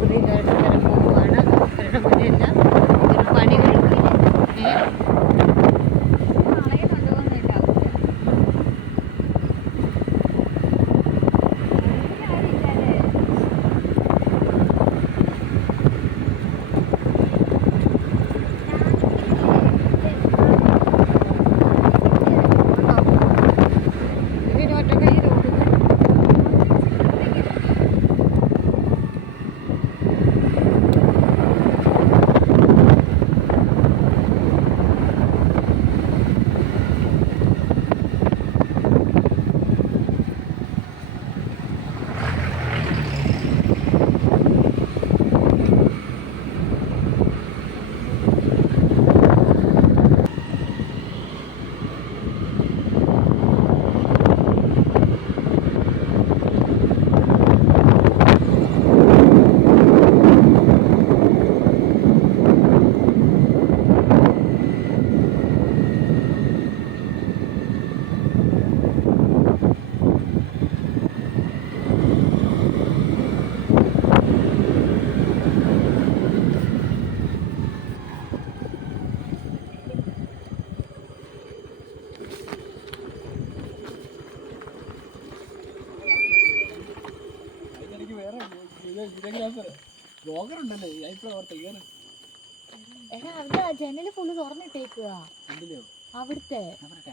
കുറിയിലോട്ട് വരെ പോവുകയാണ്. കാരണം ഇവിടെയെല്ലാം ഒരു പണികൾക്ക് ജനല് ഫുള്ള് തുറന്നിട്ടേക്കുക. അവിടുത്തെ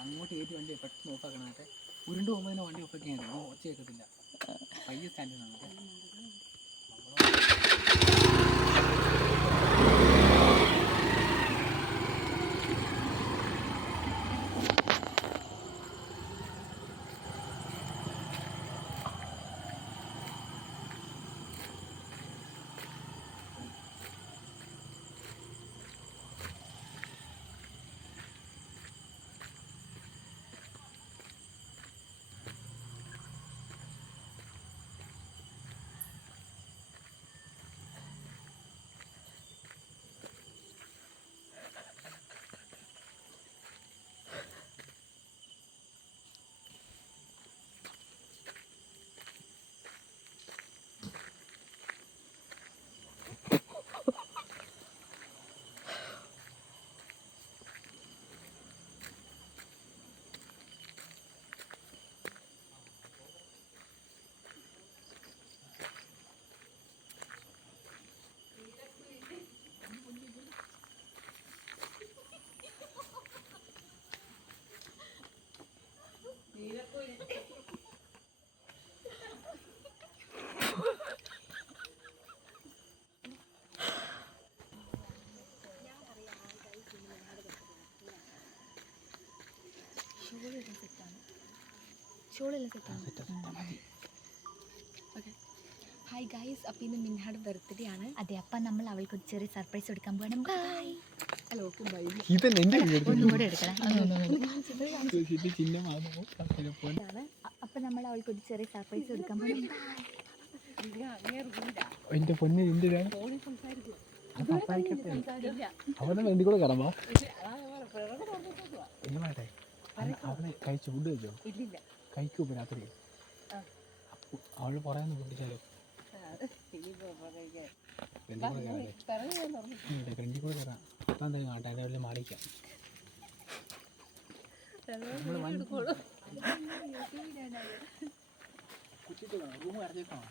അങ്ങോട്ട് കയറ്റി വണ്ടി പെട്ടെന്ന് ഓഫാക്കണേ. ഉരുണ്ട് പോകുമ്പോൾ വണ്ടി ഓഫാക്കിയാൽ ഒച്ച കേൾക്കത്തില്ല. പയ്യെ സ്റ്റാൻഡിൽ ഹായ് ഗൈസ്, അപ്പം ഇന്ന് മിൻഹാടെ ബർത്ത്ഡേ ആണ്. അതെ, അപ്പം നമ്മൾ അവൾക്ക് ഒരു ചെറിയ സർപ്രൈസ് കൊടുക്കാൻ പോകണം. ബൈ. Hello, bye. ഒന്നുകൂടെ എടുക്കണം. അപ്പം നമ്മൾ അവൾക്ക് ഒരു ചെറിയ സർപ്രൈസ് കൊടുക്കാൻ പോകണം. എന്റെ പൊന്നെ, അവനെ വേണ്ടി കൂടെ കയറാമോ? അവനെ കഴിച്ചു ഫുഡ് കഴിച്ചോ? കഴിക്കൂ രാത്രി. അവള് പറയാന്ന് പൊട്ടിച്ചാലോ? ഫ്രണ്ടിൽ കൂടെ കയറാം. അപ്പം എന്തായാലും കാട്ടാ, എൻ്റെ വല്ല മാറിക്കാം. റൂം അടച്ചേക്കാണോ?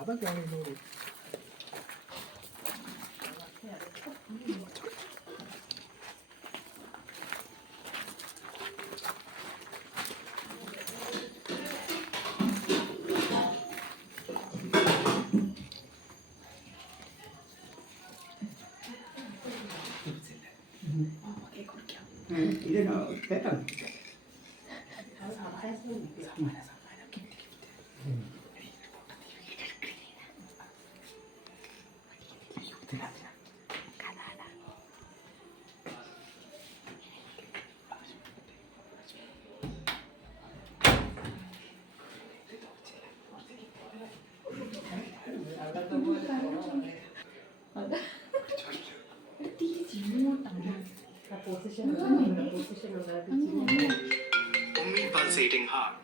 അതൊക്കെയാണ് pulsating heart.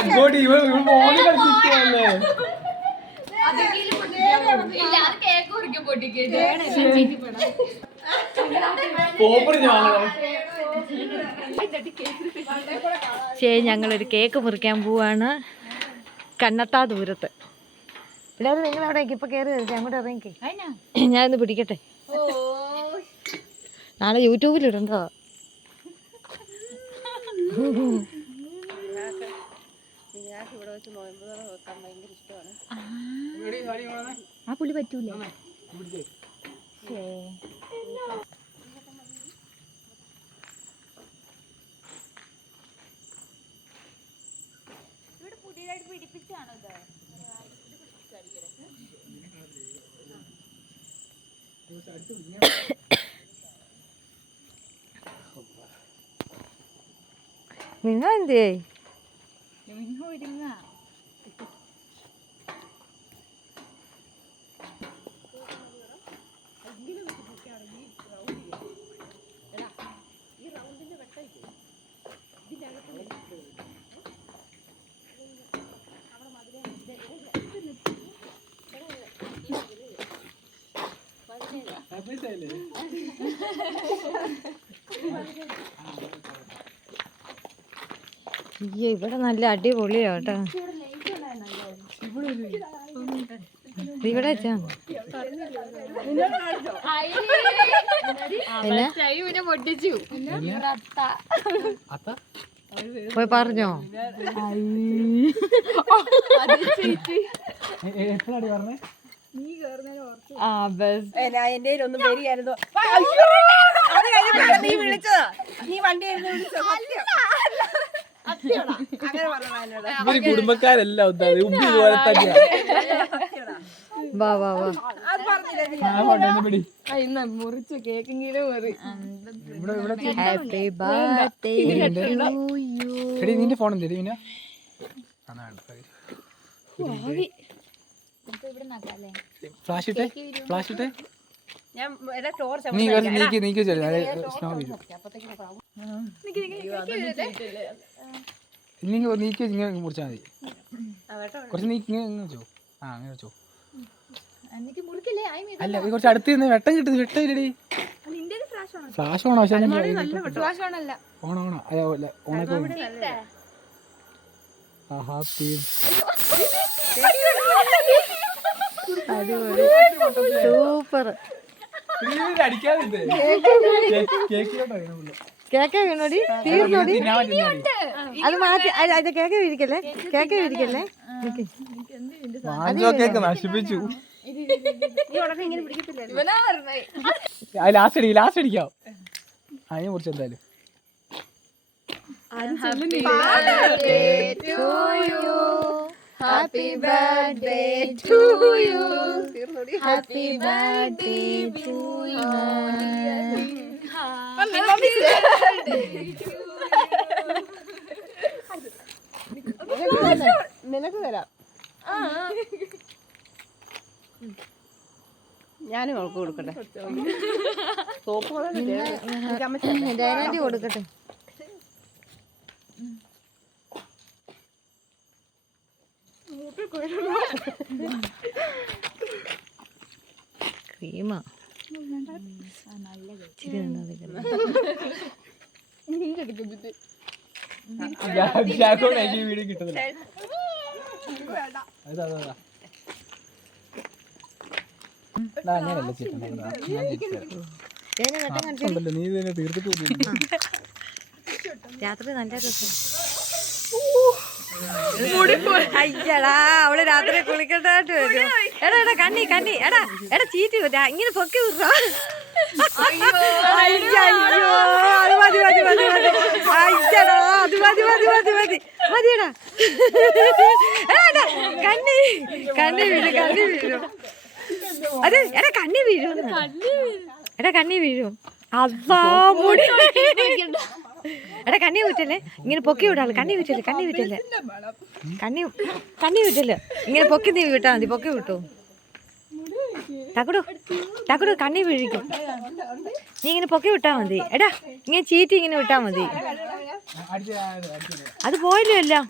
അങ്ങോട്ട് ഇവ മോളി കളിച്ചിട്ടല്ലേ ശരി, ഞങ്ങളൊരു കേക്ക് മുറിക്കാൻ പോവാണ് കണ്ണത്താ ദൂരത്ത്. എല്ലാവരും നിങ്ങൾ അവിടെ ഇപ്പൊ കയറി വരട്ടെ, അങ്ങോട്ട് ഇറങ്ങിക്കേ. ഞാനൊന്ന് പിടിക്കട്ടെ, നാളെ യൂട്യൂബിലിടണ്ടോ. ആ പുള്ളി പറ്റൂലേ? ഇവിടെ പുതിയതായിട്ട് പിടിപ്പിച്ചാണോ ഇത്? നിങ്ങൾ എന്തേ ഒരുങ്ങ? അയ്യോ, ഇവിടെ നല്ല അടിപൊളിയാ കേട്ടോ. ഇവിടെ വെച്ചാ പോയി പറഞ്ഞോ? എന്റെ ഒന്നും വരികയായിരുന്നു. നീ വിളിച്ചതാ, നീ വണ്ടി അങ്ങനെ കുടുംബക്കാരെല്ലാം ഇതുപോലെ തന്നെയാ. മുറിച്ച കേക്കെങ്കിലും നിന്റെ ഫോൺ എന്തേ പിന്നെ ഫ്ലാഷ് ഇട്ടേ, ഫ്ലാഷ് ഇട്ടേ. നീ നീക്കി സ്നോ വീഴും. നീക്കി ഇങ്ങനെ മുറിച്ചാൽ മതി. കുറച്ച് നീക്കി ഇങ്ങനെ വെച്ചോ. ആ, അങ്ങനെ വെച്ചോ. അല്ല, കുറച്ച് അടുത്ത് നിന്ന് വെട്ടം കിട്ടുന്നു. വെട്ടമില്ലടി. ഫ്ലാഷ് ഓണോ? പക്ഷെ ഓണോ ഓണൊക്കെ സൂപ്പർ കേക്ക വീണോടി, തീർന്നോടി. അത് മാറ്റി, അത് കേക്ക വിരിക്കല്ലേ, കേക്ക വിരിക്കല്ലേ. നശിപ്പിച്ചു. ലാസ്റ്റ് അടിക്കാം. അതിനെ കുറിച്ച് എന്തായാലും Happy birthday to you. Happy birthday to you. നിനക്ക് തരാം. ഞാനും അവൾക്ക് കൊടുക്കട്ടെ. സോപ്പ് കൊടുക്കട്ടെ. ക്രീമാ വീഡിയോ കിട്ടുന്നില്ല. അതാ അങ്ങനെയല്ല ചേട്ടൻ നീ തന്നെ തീർത്തിട്ട് രാത്രി നല്ല രസം. അയ്യടാ അവള് രാത്രി കുളിക്കട്ടായിട്ട് വരും. എടാ എടാ കണ്ണി കണ്ണി എടാ എടാ ചീറ്റി ഇങ്ങനെ പൊക്കി വിടോ. അയ്യോ അത് മതി മതി മതി മതി. അയ്യടാ അത് മതി മതി മതി മതി മതിയടാ. എടാ കണ്ണി കണ്ണി വീഴും കണ്ണി വീഴും. അത് എടാ കണ്ണി വീഴും എടാ കണ്ണി വീഴും. അതാ മുടി എടാ കണ്ണി വിട്ടല്ലേ ഇങ്ങനെ പൊക്കി വിടാള്. കണ്ണി വിട്ടല്ലേ കണ്ണി വിട്ടല്ലേ കണ്ണി കണ്ണി വിട്ടല്ലേ ഇങ്ങനെ പൊക്കി നീ വിട്ടാ മതി. പൊക്കി വിട്ടു തക്കടു തക്കടു കണ്ണി വീഴിക്കും. നീ ഇങ്ങനെ പൊക്കി വിട്ടാ മതി. എടാ ഇങ്ങനെ ചീറ്റി ഇങ്ങനെ വിട്ടാ മതി. അത് പോയല്ലോ എല്ലാം.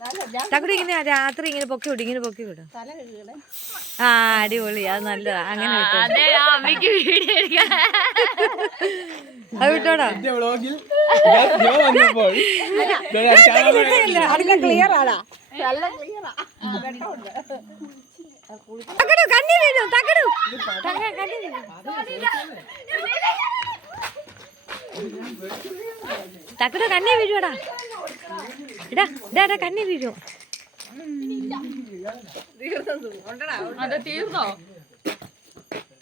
തക്കടു ഇങ്ങനെ രാത്രി ഇങ്ങനെ പൊക്കി വിടും. ഇങ്ങനെ പൊക്കി വിടും. ആ അടിപൊളി. അത് നല്ലതാ. അങ്ങനെ അത് വിട്ടോടാ. ക്ലിയർ ആടാ. തക്കടു കണ്ണി വീഴും. തക്കടു കണ്ണി വീഴും. തക്കടു കണ്ണി വീഴുവാടാ. ഇടാ ഇടാ കണ്ണി വീഴും.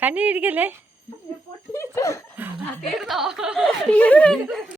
കണ്ണി വീഴിക്കല്ലേ.